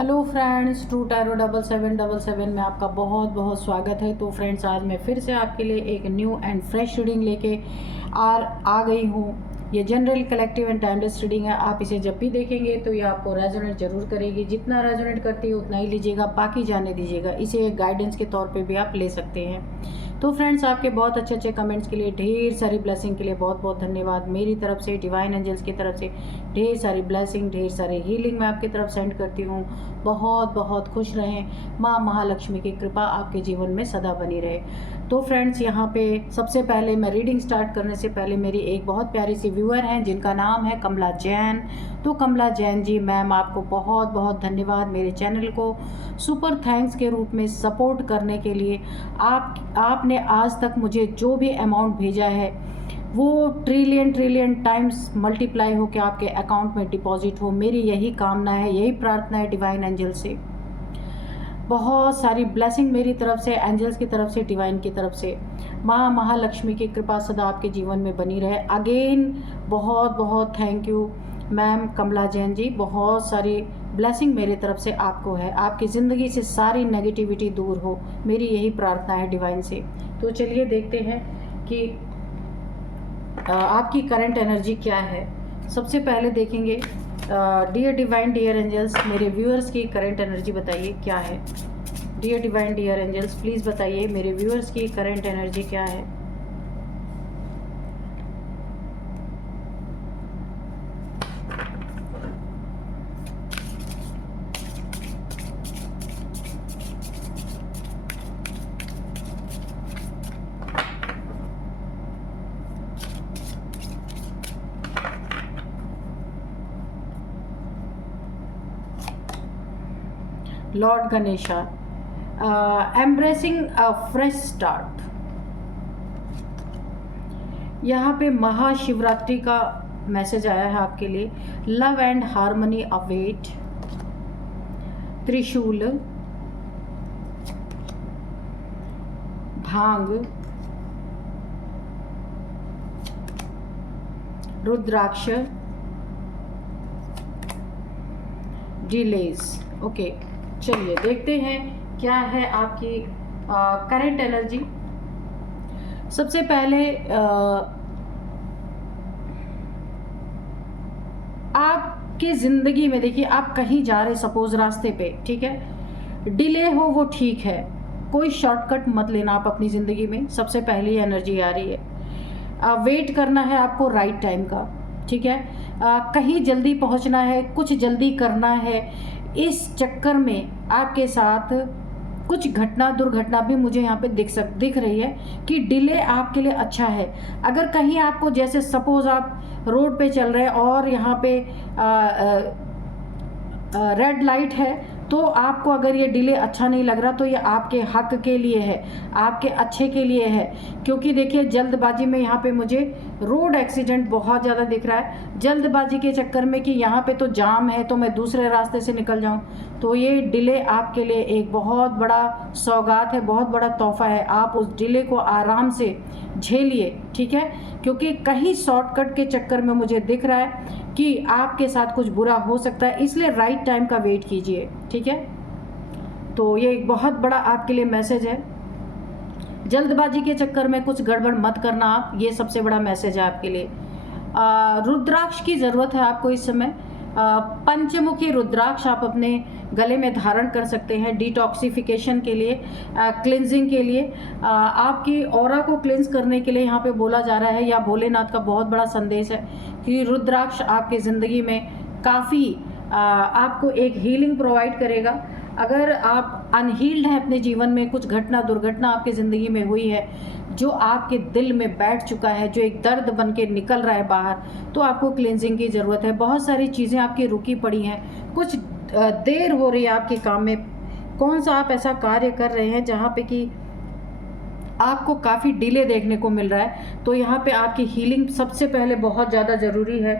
Hello friends, true tarot 7777 में आपका बहुत बहुत स्वागत है। तो फ्रेंड्स, आज मैं फिर से आपके लिए एक न्यू एंड फ्रेश रीडिंग लेके आ गई हूँ। ये general, collective and timeless reading है। आप इसे जब भी देखेंगे तो ये आपको रेजोनेट जरूर करेगी। जितना रेजोनेट करती है उतना ही लीजिएगा, बाकी जाने दीजिएगा। इसे एक गाइडेंस के तौर पे भी आप ले सकते हैं। तो फ्रेंड्स, आपके बहुत अच्छे अच्छे कमेंट्स के लिए, ढेर सारी ब्लेसिंग के लिए बहुत बहुत धन्यवाद। मेरी तरफ से, डिवाइन एंजल्स की तरफ से ढेर सारी ब्लेसिंग, ढेर सारी हीलिंग मैं आपकी तरफ सेंड करती हूँ। बहुत बहुत खुश रहें। माँ महालक्ष्मी की कृपा आपके जीवन में सदा बनी रहे। तो फ्रेंड्स, यहाँ पे सबसे पहले मैं रीडिंग स्टार्ट करने से पहले मेरी एक बहुत प्यारी सी व्यूअर हैं जिनका नाम है कमला जैन। तो कमला जैन जी, मैम आपको बहुत बहुत धन्यवाद मेरे चैनल को सुपर थैंक्स के रूप में सपोर्ट करने के लिए। आपने आज तक मुझे जो भी अमाउंट भेजा है वो ट्रिलियन टाइम्स मल्टीप्लाई हो के आपके अकाउंट में डिपॉजिट हो। मेरी यही कामना है, यही प्रार्थना है डिवाइन एंजल से। बहुत सारी ब्लेसिंग मेरी तरफ से, एंजल्स की तरफ से, डिवाइन की तरफ से। माँ महालक्ष्मी की कृपा सदा आपके जीवन में बनी रहे। अगेन बहुत बहुत थैंक यू मैम कमला जैन जी। बहुत सारी ब्लेसिंग मेरी तरफ से आपको है। आपकी ज़िंदगी से सारी नेगेटिविटी दूर हो, मेरी यही प्रार्थना है डिवाइन से। तो चलिए देखते हैं कि आपकी करंट एनर्जी क्या है। सबसे पहले देखेंगे, डियर डिवाइन, डियर एंजल्स, मेरे व्यूअर्स की करंट एनर्जी बताइए क्या है। Dear divine, dear angels, please बताइए मेरे व्यूअर्स की करंट एनर्जी क्या है। Lord Ganesha, embracing a fresh start. यहाँ पे महाशिवरात्रि का मैसेज आया है आपके लिए। Love and harmony await. त्रिशूल, भांग, रुद्राक्ष, डिलेज। ओके, चलिए देखते हैं क्या है आपकी करंट एनर्जी। सबसे पहले आपकी ज़िंदगी में देखिए, आप कहीं जा रहे, सपोज रास्ते पे, ठीक है, डिले हो वो ठीक है, कोई शॉर्टकट मत लेना आप अपनी ज़िंदगी में। सबसे पहली एनर्जी आ रही है। वेट करना है आपको राइट टाइम का, ठीक है। कहीं जल्दी पहुंचना है, कुछ जल्दी करना है। इस चक्कर में आपके साथ कुछ घटना, दुर्घटना भी मुझे यहाँ पे दिख रही है कि डिले आपके लिए अच्छा है। अगर कहीं आपको, जैसे सपोज आप रोड पे चल रहे हैं और यहाँ पे रेड लाइट है, तो आपको अगर ये डिले अच्छा नहीं लग रहा तो ये आपके हक के लिए है, आपके अच्छे के लिए है। क्योंकि देखिए, जल्दबाजी में यहाँ पे मुझे रोड एक्सीडेंट बहुत ज़्यादा दिख रहा है। जल्दबाजी के चक्कर में कि यहाँ पे तो जाम है तो मैं दूसरे रास्ते से निकल जाऊँ, तो ये डिले आपके लिए एक बहुत बड़ा सौगात है, बहुत बड़ा तोहफा है। आप उस डिले को आराम से झेलिए, ठीक है। क्योंकि कहीं शॉर्टकट के चक्कर में मुझे दिख रहा है कि आपके साथ कुछ बुरा हो सकता है, इसलिए राइट टाइम का वेट कीजिए, ठीक है। तो ये एक बहुत बड़ा आपके लिए मैसेज है। जल्दबाजी के चक्कर में कुछ गड़बड़ मत करना आप, ये सबसे बड़ा मैसेज है आपके लिए। रुद्राक्ष की ज़रूरत है आपको इस समय। पंचमुखी रुद्राक्ष आप अपने गले में धारण कर सकते हैं डिटॉक्सिफिकेशन के लिए, क्लिनजिंग के लिए। आपकी ऑरा को क्लिनज करने के लिए यहाँ पे बोला जा रहा है, या भोलेनाथ का बहुत बड़ा संदेश है कि रुद्राक्ष आपकी ज़िंदगी में काफ़ी आपको एक हीलिंग प्रोवाइड करेगा। अगर आप अनहील्ड हैं अपने जीवन में, कुछ घटना दुर्घटना आपकी ज़िंदगी में हुई है जो आपके दिल में बैठ चुका है, जो एक दर्द बन के निकल रहा है बाहर, तो आपको क्लिनजिंग की ज़रूरत है। बहुत सारी चीज़ें आपकी रुकी पड़ी हैं, कुछ देर हो रही है आपके काम में। कौन सा आप ऐसा कार्य कर रहे हैं जहाँ पे कि आपको काफ़ी डिले देखने को मिल रहा है, तो यहाँ पे आपकी हीलिंग सबसे पहले बहुत ज़्यादा ज़रूरी है।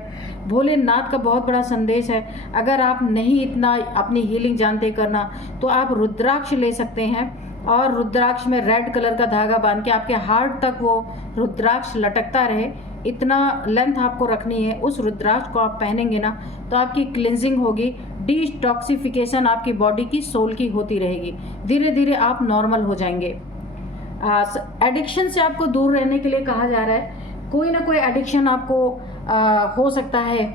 भोलेनाथ का बहुत बड़ा संदेश है। अगर आप नहीं इतना अपनी हीलिंग जानते करना, तो आप रुद्राक्ष ले सकते हैं और रुद्राक्ष में रेड कलर का धागा बांध के आपके हार्ट तक वो रुद्राक्ष लटकता रहे, इतना लेंथ आपको रखनी है। उस रुद्राक्ष को आप पहनेंगे ना तो आपकी क्लिनजिंग होगी, डिटॉक्सिफिकेशन आपकी बॉडी की, सोल की होती रहेगी। धीरे धीरे आप नॉर्मल हो जाएंगे। एडिक्शन से आपको दूर रहने के लिए कहा जा रहा है। कोई ना कोई एडिक्शन आपको हो सकता है,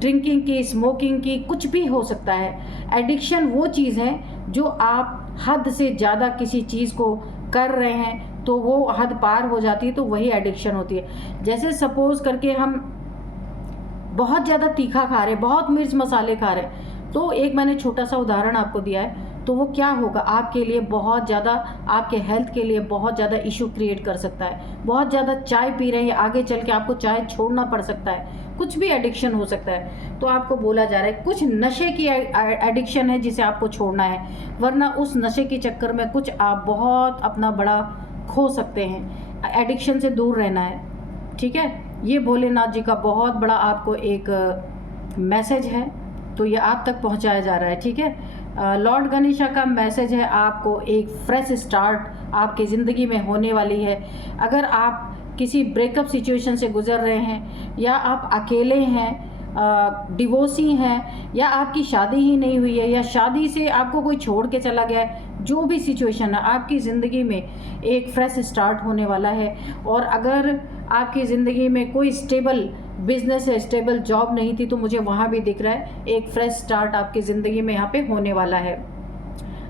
ड्रिंकिंग की, स्मोकिंग की, कुछ भी हो सकता है। एडिक्शन वो चीज़ है जो आप हद से ज़्यादा किसी चीज़ को कर रहे हैं तो वो हद पार हो जाती है, तो वही एडिक्शन होती है। जैसे सपोज करके हम बहुत ज़्यादा तीखा खा रहे हैं, बहुत मिर्च मसाले खा रहे हैं, तो एक मैंने छोटा सा उदाहरण आपको दिया है, तो वो क्या होगा आपके लिए, बहुत ज़्यादा आपके हेल्थ के लिए बहुत ज़्यादा इशू क्रिएट कर सकता है। बहुत ज़्यादा चाय पी रहे हैं, आगे चल के आपको चाय छोड़ना पड़ सकता है। कुछ भी एडिक्शन हो सकता है। तो आपको बोला जा रहा है कुछ नशे की एडिक्शन है जिसे आपको छोड़ना है, वरना उस नशे के चक्कर में कुछ आप बहुत अपना बड़ा खो सकते हैं। एडिक्शन से दूर रहना है, ठीक है। ये भोलेनाथ जी का बहुत बड़ा आपको एक मैसेज है, तो ये आप तक पहुंचाया जा रहा है, ठीक है। लॉर्ड गणेशा का मैसेज है आपको एक फ्रेश स्टार्ट आपकी ज़िंदगी में होने वाली है। अगर आप किसी ब्रेकअप सिचुएशन से गुजर रहे हैं, या आप अकेले हैं, डिवोर्सी हैं, या आपकी शादी ही नहीं हुई है, या शादी से आपको कोई छोड़ के चला गया है, जो भी सिचुएशन है, आपकी ज़िंदगी में एक फ्रेश स्टार्ट होने वाला है। और अगर आपकी ज़िंदगी में कोई स्टेबल बिजनेस है, स्टेबल जॉब नहीं थी, तो मुझे वहाँ भी दिख रहा है एक फ्रेश स्टार्ट आपकी ज़िंदगी में यहाँ पे होने वाला है।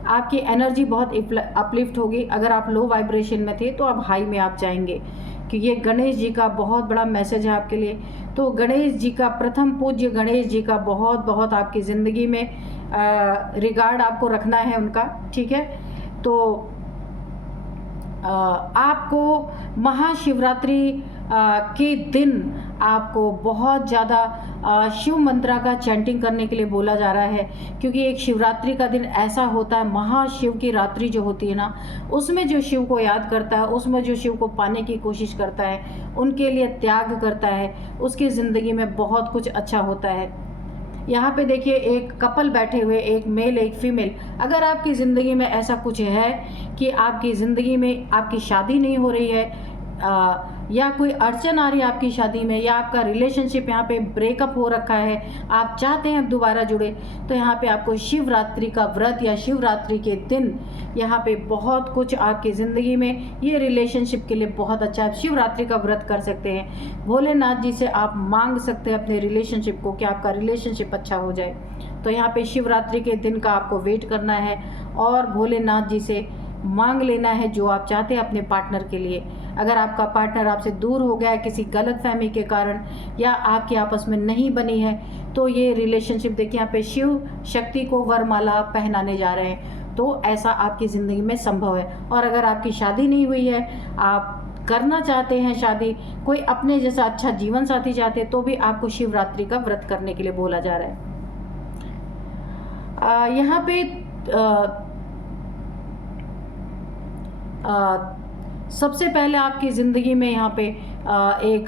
आपकी एनर्जी बहुत अपलिफ्ट होगी। अगर आप लो वाइब्रेशन में थे तो आप हाई में आप जाएंगे, कि ये गणेश जी का बहुत बड़ा मैसेज है आपके लिए। तो गणेश जी का, प्रथम पूज्य गणेश जी का बहुत बहुत आपकी ज़िंदगी में रिगार्ड आपको रखना है उनका, ठीक है। तो आपको महाशिवरात्रि के दिन आपको बहुत ज़्यादा शिव मंत्रा का चैंटिंग करने के लिए बोला जा रहा है, क्योंकि एक शिवरात्रि का दिन ऐसा होता है, महाशिव की रात्रि जो होती है ना, उसमें जो शिव को याद करता है, उसमें जो शिव को पाने की कोशिश करता है, उनके लिए त्याग करता है, उसकी ज़िंदगी में बहुत कुछ अच्छा होता है। यहाँ पे देखिए एक कपल बैठे हुए, एक मेल एक फीमेल। अगर आपकी ज़िंदगी में ऐसा कुछ है कि आपकी ज़िंदगी में आपकी शादी नहीं हो रही है, या कोई अड़चन आ रही है आपकी शादी में, या आपका रिलेशनशिप यहाँ पे ब्रेकअप हो रखा है, आप चाहते हैं अब दोबारा जुड़े, तो यहाँ पे आपको शिवरात्रि का व्रत या शिवरात्रि के दिन यहाँ पे बहुत कुछ आपकी ज़िंदगी में, ये रिलेशनशिप के लिए बहुत अच्छा है। शिवरात्रि का व्रत कर सकते हैं, भोलेनाथ जी से आप मांग सकते हैं अपने रिलेशनशिप को कि आपका रिलेशनशिप अच्छा हो जाए। तो यहाँ पे शिवरात्रि के दिन का आपको वेट करना है और भोलेनाथ जी से मांग लेना है जो आप चाहते हैं अपने पार्टनर के लिए। अगर आपका पार्टनर आपसे दूर हो गया है किसी गलतफहमी के कारण, या आपकी आपस में नहीं बनी है, तो ये रिलेशनशिप देखिए यहाँ पे शिव शक्ति को वरमाला पहनाने जा रहे हैं, तो ऐसा आपकी ज़िंदगी में संभव है। और अगर आपकी शादी नहीं हुई है, आप करना चाहते हैं शादी, कोई अपने जैसा अच्छा जीवन साथी चाहते हैं, तो भी आपको शिवरात्रि का व्रत करने के लिए बोला जा रहा है। यहाँ पे सबसे पहले आपकी ज़िंदगी में यहाँ पे एक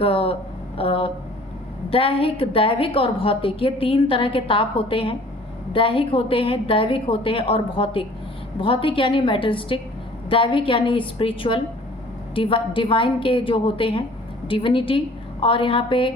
दैविक और भौतिक, ये तीन तरह के ताप होते हैं। दैहिक होते हैं, दैविक होते हैं और भौतिक। भौतिक यानी मैटेरियलिस्टिक, दैविक यानी स्पिरिचुअल, डिवाइन के जो होते हैं, डिविनिटी। और यहाँ पे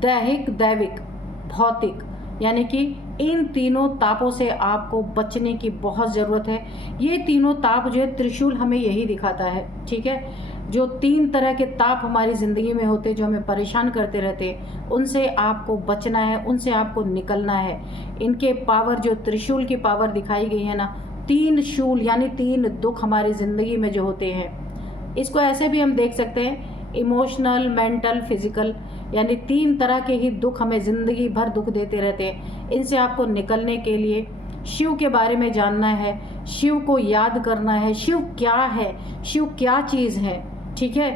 दैहिक, दैविक, भौतिक, यानी कि इन तीनों तापों से आपको बचने की बहुत ज़रूरत है। ये तीनों ताप जो है, त्रिशूल हमें यही दिखाता है, ठीक है। जो तीन तरह के ताप हमारी ज़िंदगी में होते, जो हमें परेशान करते रहते, उनसे आपको बचना है, उनसे आपको निकलना है। इनके पावर, जो त्रिशूल की पावर दिखाई गई है ना, तीन शूल यानी तीन दुख हमारी ज़िंदगी में जो होते हैं, इसको ऐसे भी हम देख सकते हैं, इमोशनल, मेंटल, फिजिकल, यानी तीन तरह के ही दुख हमें ज़िंदगी भर दुख देते रहते हैं। इनसे आपको निकलने के लिए शिव के बारे में जानना है, शिव को याद करना है, शिव क्या है, शिव क्या चीज़ है, ठीक है।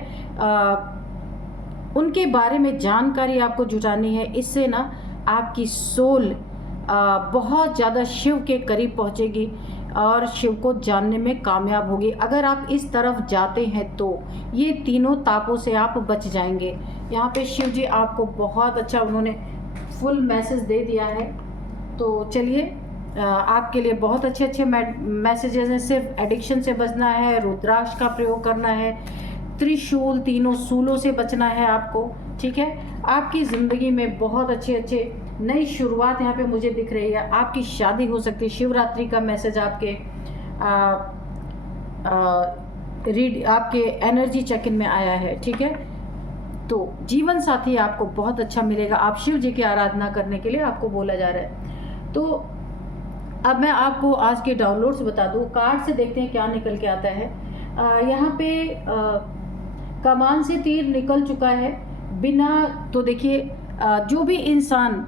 उनके बारे में जानकारी आपको जुटानी है। इससे ना आपकी सोल बहुत ज़्यादा शिव के करीब पहुँचेगी और शिव को जानने में कामयाब होगी। अगर आप इस तरफ जाते हैं तो ये तीनों तापों से आप बच जाएंगे। यहाँ पे शिव जी आपको बहुत अच्छा, उन्होंने फुल मैसेज दे दिया है। तो चलिए, आपके लिए बहुत अच्छे अच्छे मैसेजेस हैं। सिर्फ एडिक्शन से बचना है, रुद्राक्ष का प्रयोग करना है, त्रिशूल, तीनों शूलों से बचना है आपको, ठीक है। आपकी ज़िंदगी में बहुत अच्छे अच्छे नई शुरुआत यहाँ पे मुझे दिख रही है, आपकी शादी हो सकती है। शिवरात्रि का मैसेज आपके आपके एनर्जी चेक इन में आया है, ठीक है। तो जीवन साथी आपको बहुत अच्छा मिलेगा। आप शिव जी की आराधना करने के लिए आपको बोला जा रहा है। तो अब मैं आपको आज के डाउनलोड्स बता दूं। कार्ड से देखते हैं क्या निकल के आता है। यहाँ पे कमान से तीर निकल चुका है बिना, तो देखिए जो भी इंसान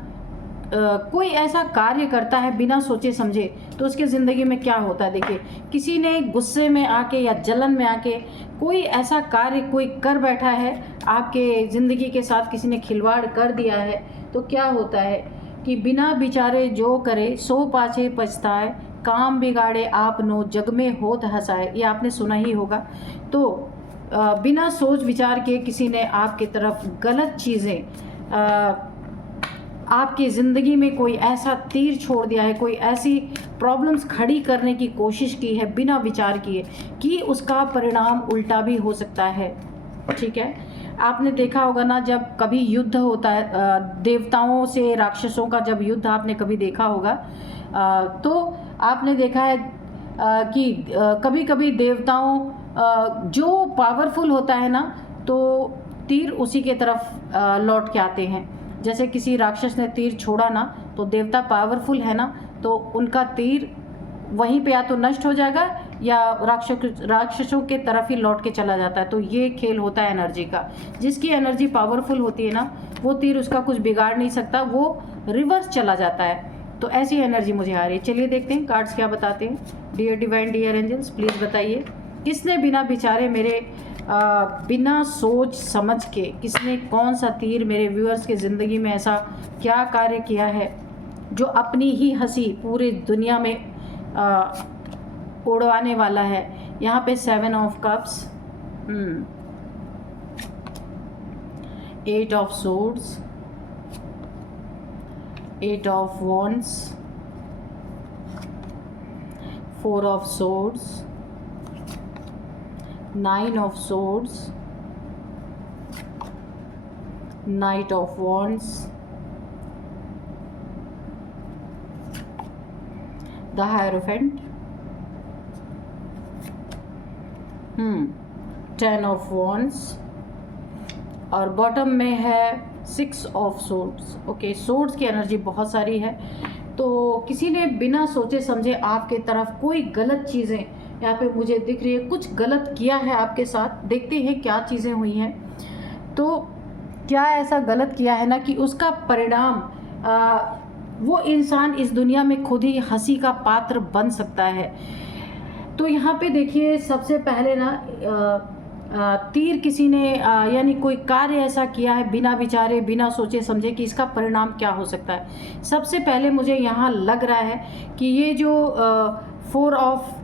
कोई ऐसा कार्य करता है बिना सोचे समझे तो उसके ज़िंदगी में क्या होता है। देखिए किसी ने गुस्से में आके या जलन में आके कोई ऐसा कार्य कोई कर बैठा है, आपके ज़िंदगी के साथ किसी ने खिलवाड़ कर दिया है, तो क्या होता है कि बिना विचारे जो करे सो पाछे पछताए, काम बिगाड़े आप नो जग में होत हंसाए। ये आपने सुना ही होगा। तो बिना सोच विचार के किसी ने आपकी तरफ गलत चीज़ें आपकी ज़िंदगी में कोई ऐसा तीर छोड़ दिया है, कोई ऐसी प्रॉब्लम्स खड़ी करने की कोशिश की है बिना विचार किए कि उसका परिणाम उल्टा भी हो सकता है, ठीक है। आपने देखा होगा ना, जब कभी युद्ध होता है देवताओं से राक्षसों का, जब युद्ध आपने कभी देखा होगा तो आपने देखा है कि कभी कभी देवताओं जो पावरफुल होता है ना, तो तीर उसी के तरफ लौट के आते हैं। जैसे किसी राक्षस ने तीर छोड़ा ना, तो देवता पावरफुल है ना, तो उनका तीर वहीं पे या तो नष्ट हो जाएगा या राक्षसों के तरफ ही लौट के चला जाता है। तो ये खेल होता है एनर्जी का। जिसकी एनर्जी पावरफुल होती है ना, वो तीर उसका कुछ बिगाड़ नहीं सकता, वो रिवर्स चला जाता है। तो ऐसी एनर्जी मुझे आ रही है। चलिए देखते हैं कार्ड्स क्या बताते हैं। Dear divine, dear angels, please बताइए किसने बिना विचारे मेरे बिना सोच समझ के किसने कौन सा तीर मेरे व्यूअर्स के ज़िंदगी में ऐसा क्या कार्य किया है जो अपनी ही हंसी पूरी दुनिया में उड़वाने वाला है। यहाँ पे 7 of cups, 8 of swords, 8 of wands, 4 of swords, 9 of swords, Knight of wands, the Hierophant, 10 of wands, और बॉटम में है 6 ऑफ सोर्ड्स। ओके, सोर्ड्स की एनर्जी बहुत सारी है। तो किसी ने बिना सोचे समझे आपके तरफ कोई गलत चीज़ें यहाँ पे मुझे दिख रही है, कुछ गलत किया है आपके साथ। देखते हैं क्या चीज़ें हुई हैं। तो क्या ऐसा गलत किया है ना कि उसका परिणाम वो इंसान इस दुनिया में खुद ही हंसी का पात्र बन सकता है। तो यहाँ पे देखिए सबसे पहले ना तीर किसी ने यानी कोई कार्य ऐसा किया है बिना विचारे बिना सोचे समझे कि इसका परिणाम क्या हो सकता है। सबसे पहले मुझे यहाँ लग रहा है कि ये जो 4 ऑफ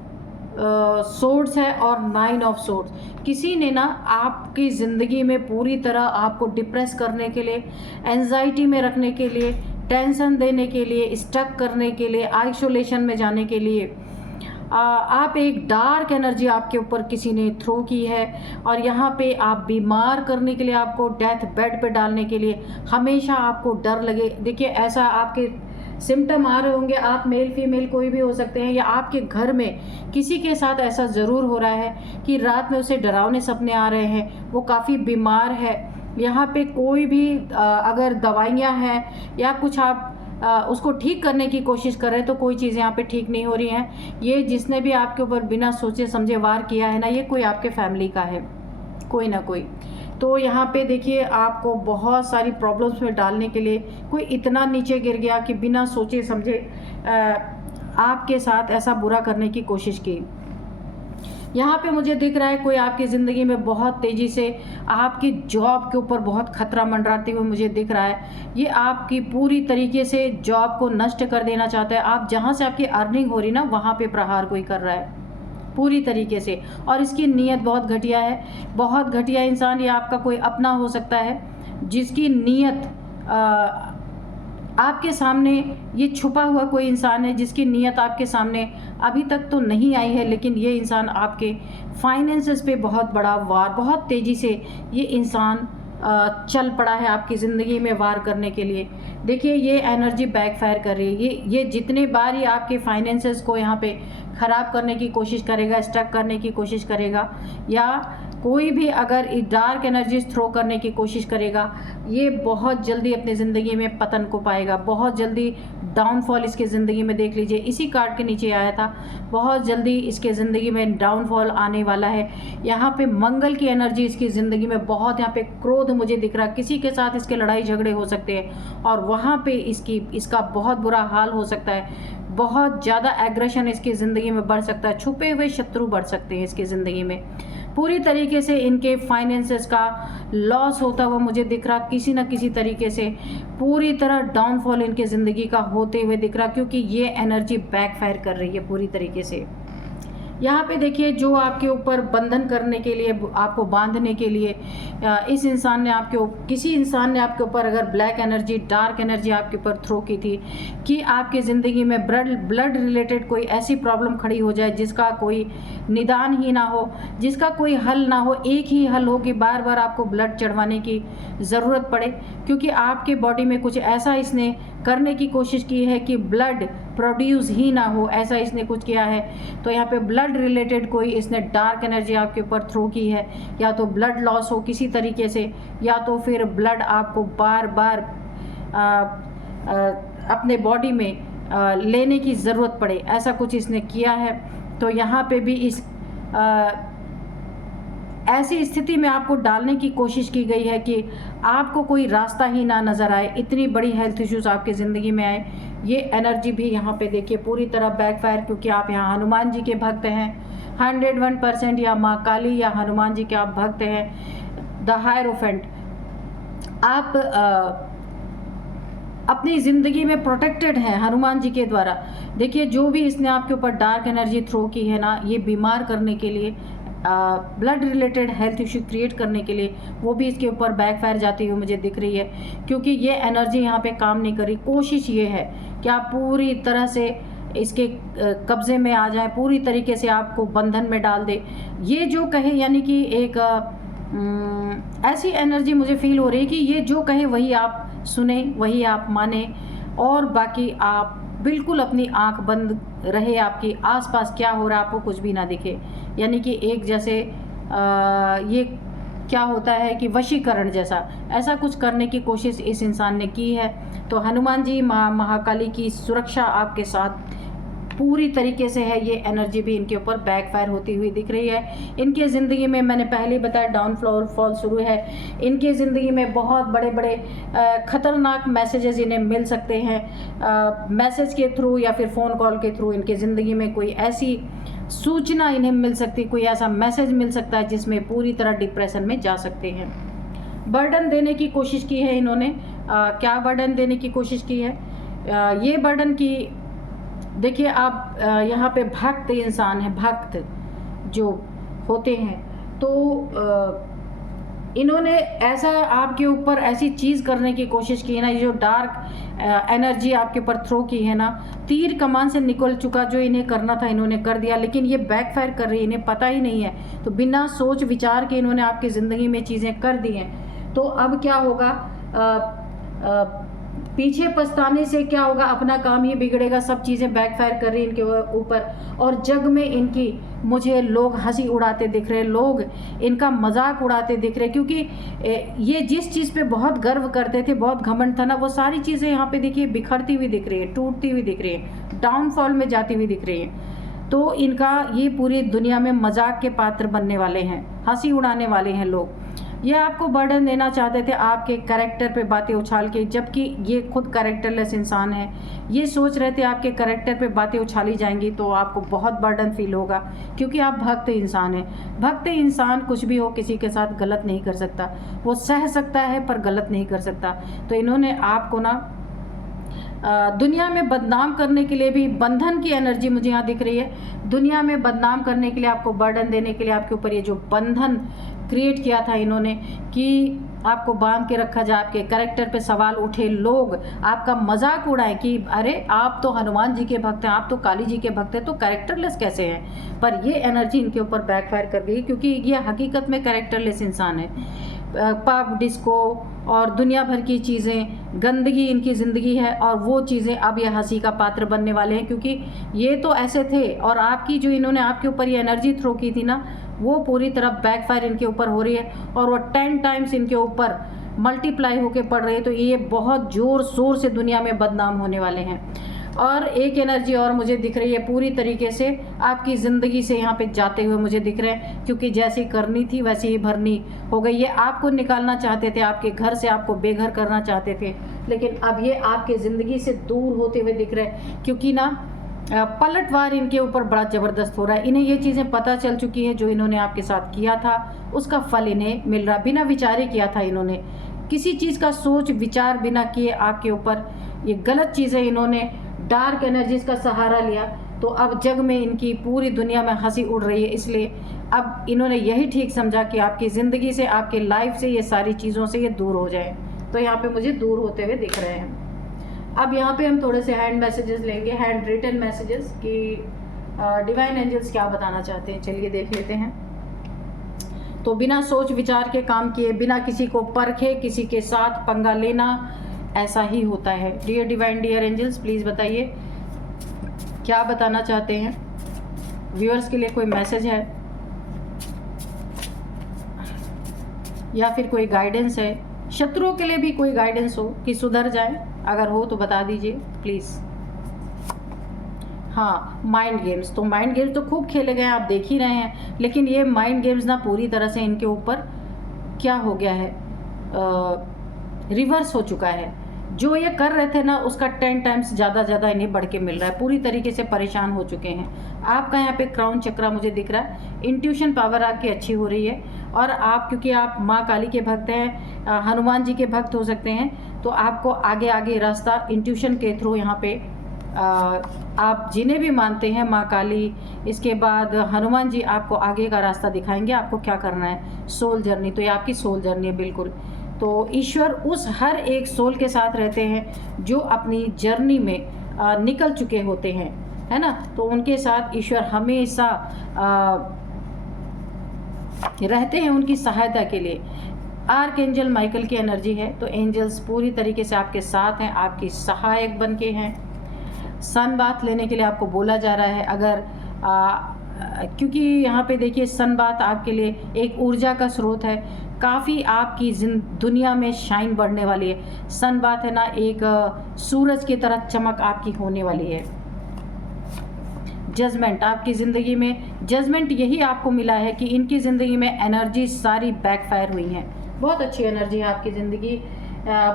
सोर्ड्स है और 9 ऑफ सोर्ड्स, किसी ने ना आपकी ज़िंदगी में पूरी तरह आपको डिप्रेस करने के लिए, एंजाइटी में रखने के लिए, टेंशन देने के लिए, स्टक करने के लिए, आइसोलेशन में जाने के लिए आप एक डार्क एनर्जी आपके ऊपर किसी ने थ्रो की है। और यहाँ पे आप बीमार करने के लिए, आपको डेथ बेड पे डालने के लिए हमेशा आपको डर लगे। देखिए ऐसा आपके सिम्टम आ रहे होंगे, आप मेल फीमेल कोई भी हो सकते हैं, या आपके घर में किसी के साथ ऐसा ज़रूर हो रहा है कि रात में उसे डरावने सपने आ रहे हैं, वो काफ़ी बीमार है। यहाँ पे कोई भी अगर दवाइयाँ हैं या कुछ आप उसको ठीक करने की कोशिश कर रहे हैं, तो कोई चीज़ यहाँ पे ठीक नहीं हो रही हैं। ये जिसने भी आपके ऊपर बिना सोचे समझे वार किया है ना, ये कोई आपके फैमिली का है, कोई ना कोई। तो यहाँ पे देखिए आपको बहुत सारी प्रॉब्लम्स में डालने के लिए कोई इतना नीचे गिर गया कि बिना सोचे समझे आपके साथ ऐसा बुरा करने की कोशिश की। यहाँ पे मुझे दिख रहा है कोई आपकी ज़िंदगी में बहुत तेज़ी से आपकी जॉब के ऊपर बहुत खतरा मंडराते हुए मुझे दिख रहा है। ये आपकी पूरी तरीके से जॉब को नष्ट कर देना चाहता है। आप जहाँ से आपकी अर्निंग हो रही ना, वहाँ पे प्रहार कोई कर रहा है पूरी तरीके से, और इसकी नीयत बहुत घटिया है। बहुत घटिया इंसान, ये आपका कोई अपना हो सकता है जिसकी नीयत आपके सामने, ये छुपा हुआ कोई इंसान है जिसकी नीयत आपके सामने अभी तक तो नहीं आई है, लेकिन ये इंसान आपके फाइनेंसेस पे बहुत बड़ा वार, बहुत तेज़ी से ये इंसान चल पड़ा है आपकी ज़िंदगी में वार करने के लिए। देखिए ये एनर्जी बैकफायर कर रही है। ये जितने बार ही आपके फाइनेंसेस को यहाँ पे ख़राब करने की कोशिश करेगा, स्टक करने की कोशिश करेगा, या कोई भी अगर डार्क एनर्जीज थ्रो करने की कोशिश करेगा, ये बहुत जल्दी अपनी ज़िंदगी में पतन को पाएगा, बहुत जल्दी डाउनफॉल इसके ज़िंदगी में। देख लीजिए इसी कार्ड के नीचे आया था, बहुत जल्दी इसके ज़िंदगी में डाउनफॉल आने वाला है। यहाँ पे मंगल की एनर्जी इसकी ज़िंदगी में बहुत, यहाँ पे क्रोध मुझे दिख रहा है, किसी के साथ इसके लड़ाई झगड़े हो सकते हैं और वहाँ पे इसका बहुत बुरा हाल हो सकता है, बहुत ज़्यादा एग्रेशन इसकी ज़िंदगी में बढ़ सकता है, छुपे हुए शत्रु बढ़ सकते हैं इसकी ज़िंदगी में। पूरी तरीके से इनके फाइनेंसेस का लॉस होता हुआ मुझे दिख रहा, किसी न किसी तरीके से पूरी तरह डाउनफॉल इनके ज़िंदगी का होते हुए दिख रहा, क्योंकि ये एनर्जी बैकफायर कर रही है पूरी तरीके से। यहाँ पे देखिए जो आपके ऊपर बंधन करने के लिए, आपको बांधने के लिए इस इंसान ने किसी इंसान ने आपके ऊपर अगर ब्लैक एनर्जी, डार्क एनर्जी आपके ऊपर थ्रो की थी कि आपकी ज़िंदगी में ब्लड रिलेटेड कोई ऐसी प्रॉब्लम खड़ी हो जाए जिसका कोई निदान ही ना हो, जिसका कोई हल ना हो। एक ही हल हो कि बार बार आपको ब्लड चढ़वाने की ज़रूरत पड़े, क्योंकि आपके बॉडी में कुछ ऐसा इसने करने की कोशिश की है कि ब्लड प्रोड्यूस ही ना हो, ऐसा इसने कुछ किया है। तो यहाँ पे ब्लड रिलेटेड कोई इसने डार्क एनर्जी आपके ऊपर थ्रो की है, या तो ब्लड लॉस हो किसी तरीके से, या तो फिर ब्लड आपको बार बार अपने बॉडी में लेने की ज़रूरत पड़े, ऐसा कुछ इसने किया है। तो यहाँ पे भी ऐसी स्थिति में आपको डालने की कोशिश की गई है कि आपको कोई रास्ता ही ना नज़र आए, इतनी बड़ी हेल्थ इश्यूज़ आपकी ज़िंदगी में आए। ये एनर्जी भी यहाँ पे देखिए पूरी तरह बैकफायर, क्योंकि आप यहाँ हनुमान जी के भक्त हैं 101%, या माँ काली या हनुमान जी के आप भक्त हैं, द हायरोफेंट। आप अपनी ज़िंदगी में प्रोटेक्टेड हैं हनुमान जी के द्वारा। देखिए जो भी इसने आपके ऊपर डार्क एनर्जी थ्रो की है ना, ये बीमार करने के लिए, blood related health issue create करने के लिए, वो भी इसके ऊपर बैकफायर जाती हुई मुझे दिख रही है, क्योंकि ये एनर्जी यहाँ पे काम नहीं कर रही। कोशिश ये है कि आप पूरी तरह से इसके कब्ज़े में आ जाए, पूरी तरीके से आपको बंधन में डाल दे। ये जो कहे, यानी कि एक ऐसी एनर्जी मुझे फील हो रही है कि ये जो कहे वही आप सुने, वही आप माने, और बाकी आप बिल्कुल अपनी आंख बंद रहे, आपकी आसपास क्या हो रहा है आपको कुछ भी ना दिखे। यानी कि एक जैसे ये क्या होता है कि वशीकरण जैसा, ऐसा कुछ करने की कोशिश इस इंसान ने की है। तो हनुमान जी, माँ महाकाली की सुरक्षा आपके साथ पूरी तरीके से है। ये एनर्जी भी इनके ऊपर बैकफायर होती हुई दिख रही है। इनके ज़िंदगी में मैंने पहले बताया डाउनफॉल शुरू है। इनके ज़िंदगी में बहुत बड़े बड़े ख़तरनाक मैसेजेस इन्हें मिल सकते हैं, मैसेज के थ्रू या फिर फ़ोन कॉल के थ्रू। इनके ज़िंदगी में कोई ऐसी सूचना इन्हें मिल सकती, कोई ऐसा मैसेज मिल सकता है जिसमें पूरी तरह डिप्रेशन में जा सकते हैं। बर्डन देने की कोशिश की है इन्होंने। क्या बर्डन देने की कोशिश की है? ये बर्डन की, देखिए आप यहाँ पे भक्त इंसान है, भक्त जो होते हैं, तो इन्होंने ऐसा आपके ऊपर ऐसी चीज़ करने की कोशिश की है ना, ये जो डार्क एनर्जी आपके ऊपर थ्रो की है ना, तीर कमान से निकल चुका, जो इन्हें करना था इन्होंने कर दिया, लेकिन ये बैकफायर कर रही है, इन्हें पता ही नहीं है। तो बिना सोच विचार के इन्होंने आपकी ज़िंदगी में चीज़ें कर दी हैं। तो अब क्या होगा, पीछे पछताने से क्या होगा, अपना काम ही बिगड़ेगा। सब चीज़ें बैकफायर कर रही इनके ऊपर, और जग में इनकी मुझे लोग हंसी उड़ाते दिख रहे, लोग इनका मजाक उड़ाते दिख रहे, क्योंकि ये जिस चीज़ पे बहुत गर्व करते थे, बहुत घमंड था ना, वो सारी चीज़ें यहाँ पे देखिए बिखरती हुई दिख रही है, टूटती हुई दिख रही है, डाउनफॉल में जाती हुई दिख रही है। तो इनका ये पूरी दुनिया में मजाक के पात्र बनने वाले हैं, हंसी उड़ाने वाले हैं लोग। ये आपको बर्डन देना चाहते थे आपके कैरेक्टर पे बातें उछाल के, जबकि ये खुद कैरेक्टरलेस इंसान है। ये सोच रहे थे आपके कैरेक्टर पे बातें उछाली जाएंगी तो आपको बहुत बर्डन फील होगा, क्योंकि आप भक्त इंसान हैं। भक्त इंसान कुछ भी हो, किसी के साथ गलत नहीं कर सकता, वो सह सकता है पर गलत नहीं कर सकता। तो इन्होंने आपको ना दुनिया में बदनाम करने के लिए भी, बंधन की एनर्जी मुझे यहाँ दिख रही है, दुनिया में बदनाम करने के लिए, आपको बर्डन देने के लिए आपके ऊपर ये जो बंधन क्रिएट किया था इन्होंने कि आपको बांध के रखा जाए, आपके कैरेक्टर पे सवाल उठे, लोग आपका मजाक उड़ाएं कि अरे आप तो हनुमान जी के भक्त हैं, आप तो काली जी के भक्त हैं, तो कैरेक्टरलेस कैसे हैं। पर ये एनर्जी इनके ऊपर बैकफायर कर गई, क्योंकि ये हकीकत में कैरेक्टरलेस इंसान है। पब, डिस्को और दुनिया भर की चीज़ें, गंदगी इनकी ज़िंदगी है, और वो चीज़ें अब ये हंसी का पात्र बनने वाले हैं, क्योंकि ये तो ऐसे थे, और आपकी जो इन्होंने आपके ऊपर ये एनर्जी थ्रो की थी ना, वो पूरी तरह बैकफायर इनके ऊपर हो रही है, और वो 10 टाइम्स इनके ऊपर मल्टीप्लाई होके पड़ रही है। तो ये बहुत ज़ोर शोर से दुनिया में बदनाम होने वाले हैं। और एक एनर्जी और मुझे दिख रही है, पूरी तरीके से आपकी ज़िंदगी से यहाँ पे जाते हुए मुझे दिख रहे हैं, क्योंकि जैसी करनी थी वैसी ही भरनी हो गई। ये आपको निकालना चाहते थे, आपके घर से आपको बेघर करना चाहते थे, लेकिन अब ये आपके ज़िंदगी से दूर होते हुए दिख रहे हैं, क्योंकि ना पलटवार इनके ऊपर बड़ा ज़बरदस्त हो रहा है। इन्हें ये चीज़ें पता चल चुकी हैं, जो इन्होंने आपके साथ किया था उसका फल इन्हें मिल रहा। बिना विचारे किया था इन्होंने, किसी चीज़ का सोच विचार बिना किए आपके ऊपर ये गलत चीज़ें, इन्होंने डार्क एनर्जीज का सहारा लिया। तो अब जग में इनकी पूरी दुनिया में हंसी उड़ रही है, इसलिए अब इन्होंने यही ठीक समझा कि आपकी ज़िंदगी से, आपके लाइफ से, ये सारी चीज़ों से ये दूर हो जाए। तो यहाँ पे मुझे दूर होते हुए दिख रहे हैं। अब यहाँ पे हम थोड़े से हैंड मैसेजेस लेंगे, हैंड रिटन मैसेजेस कि डिवाइन एंजल्स क्या बताना चाहते हैं। चलिए देख लेते हैं। तो बिना सोच विचार के काम किए, बिना किसी को परखे, किसी के साथ पंगा लेना, ऐसा ही होता है। Dear divine, dear angels, please बताइए क्या बताना चाहते हैं। व्यूअर्स के लिए कोई मैसेज है या फिर कोई गाइडेंस है, शत्रुओं के लिए भी कोई गाइडेंस हो कि सुधर जाए, अगर हो तो बता दीजिए प्लीज़। हाँ, माइंड गेम्स, तो माइंड गेम्स तो खूब खेले गए हैं, आप देख ही रहे हैं, लेकिन ये माइंड गेम्स ना पूरी तरह से इनके ऊपर क्या हो गया है, रिवर्स हो चुका है। जो ये कर रहे थे ना उसका 10 टाइम्स ज़्यादा इन्हें बढ़ के मिल रहा है। पूरी तरीके से परेशान हो चुके हैं। आपका यहाँ पे क्राउन चक्रा मुझे दिख रहा है, इंट्यूशन पावर आपकी अच्छी हो रही है, और आप क्योंकि आप माँ काली के भक्त हैं, हनुमान जी के भक्त हो सकते हैं, तो आपको आगे रास्ता इंट्यूशन के थ्रू यहाँ पे आप जिन्हें भी मानते हैं, माँ काली, इसके बाद हनुमान जी आपको आगे का रास्ता दिखाएंगे, आपको क्या करना है। सोल जर्नी, तो ये आपकी सोल जर्नी है बिल्कुल। तो ईश्वर उस हर एक सोल के साथ रहते हैं जो अपनी जर्नी में निकल चुके होते हैं, है ना। तो उनके साथ ईश्वर हमेशा रहते हैं उनकी सहायता के लिए। आर्क एंजल माइकल की एनर्जी है, तो एंजल्स पूरी तरीके से आपके साथ हैं, आपकी सहायक बन के हैं। सन बाथ लेने के लिए आपको बोला जा रहा है, अगर क्योंकि यहाँ पे देखिए सन बाथ आपके लिए एक ऊर्जा का स्रोत है, काफ़ी आपकी दुनिया में शाइन बढ़ने वाली है। सन बाथ है ना, एक सूरज की तरह चमक आपकी होने वाली है। जजमेंट, आपकी ज़िंदगी में जजमेंट यही आपको मिला है कि इनकी ज़िंदगी में एनर्जी सारी बैकफायर हुई हैं। बहुत अच्छी एनर्जी है आपकी ज़िंदगी,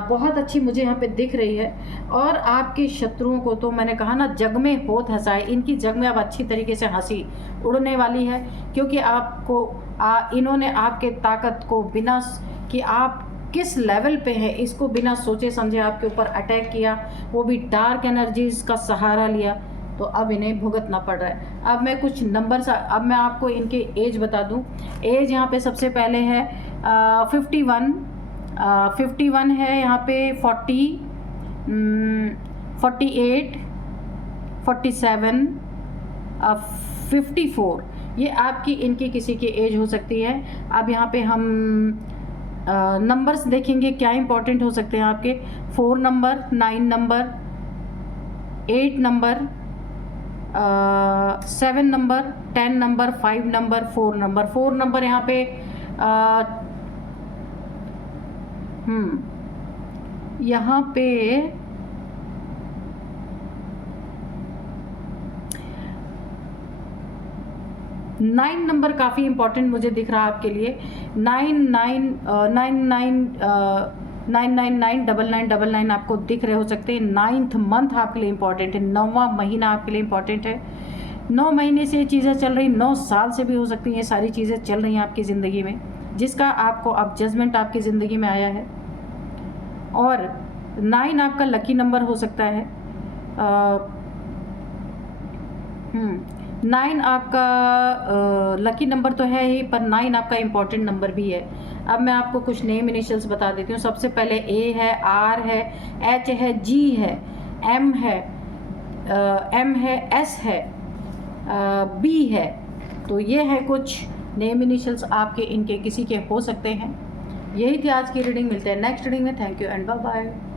बहुत अच्छी मुझे यहाँ पे दिख रही है। और आपके शत्रुओं को तो मैंने कहा ना, जग में होत हंसाए, इनकी जग में अब अच्छी तरीके से हंसी उड़ने वाली है, क्योंकि आपको इन्होंने आपके ताकत को बिना कि आप किस लेवल पे है इसको बिना सोचे समझे आपके ऊपर अटैक किया, वो भी डार्क एनर्जीज का सहारा लिया, तो अब इन्हें भुगतना पड़ रहा है। अब मैं कुछ नंबर्स, अब मैं आपको इनके एज बता दूं। एज यहाँ पे सबसे पहले है 51 है, यहाँ पे 40, 48, 47, 54, ये आपकी इनकी किसी की एज हो सकती है। अब यहाँ पे हम नंबर्स देखेंगे क्या इंपॉर्टेंट हो सकते हैं आपके। 4 number, 9 number, 8 number, 7 number, 10 number, 5 number, 4 number. 4 number यहाँ पे यहाँ पे 9 नंबर काफ़ी इंपॉर्टेंट मुझे दिख रहा है आपके लिए। 9999999 आपको दिख रहे हो सकते हैं। 9th मंथ आपके लिए इंपॉर्टेंट है, 9वां महीना आपके लिए इंपॉर्टेंट है। 9 महीने से ये चीज़ें चल रही, 9 साल से भी हो सकती हैं, ये सारी चीज़ें चल रही हैं आपकी ज़िंदगी में, जिसका आपको अब जजमेंट आपकी ज़िंदगी में आया है। और 9 आपका लकी नंबर हो सकता है। 9 आपका लकी नंबर तो है ही, पर 9 आपका इम्पॉर्टेंट नंबर भी है। अब मैं आपको कुछ नेम इनिशियल्स बता देती हूँ। सबसे पहले ए है, आर है, एच है, जी है, एम है, एस है, बी है। तो ये है कुछ नेम इनिशियल्स आपके, इनके किसी के हो सकते हैं। यही थी आज की रीडिंग। मिलते हैं नेक्स्ट रीडिंग में। Thank you and bye bye.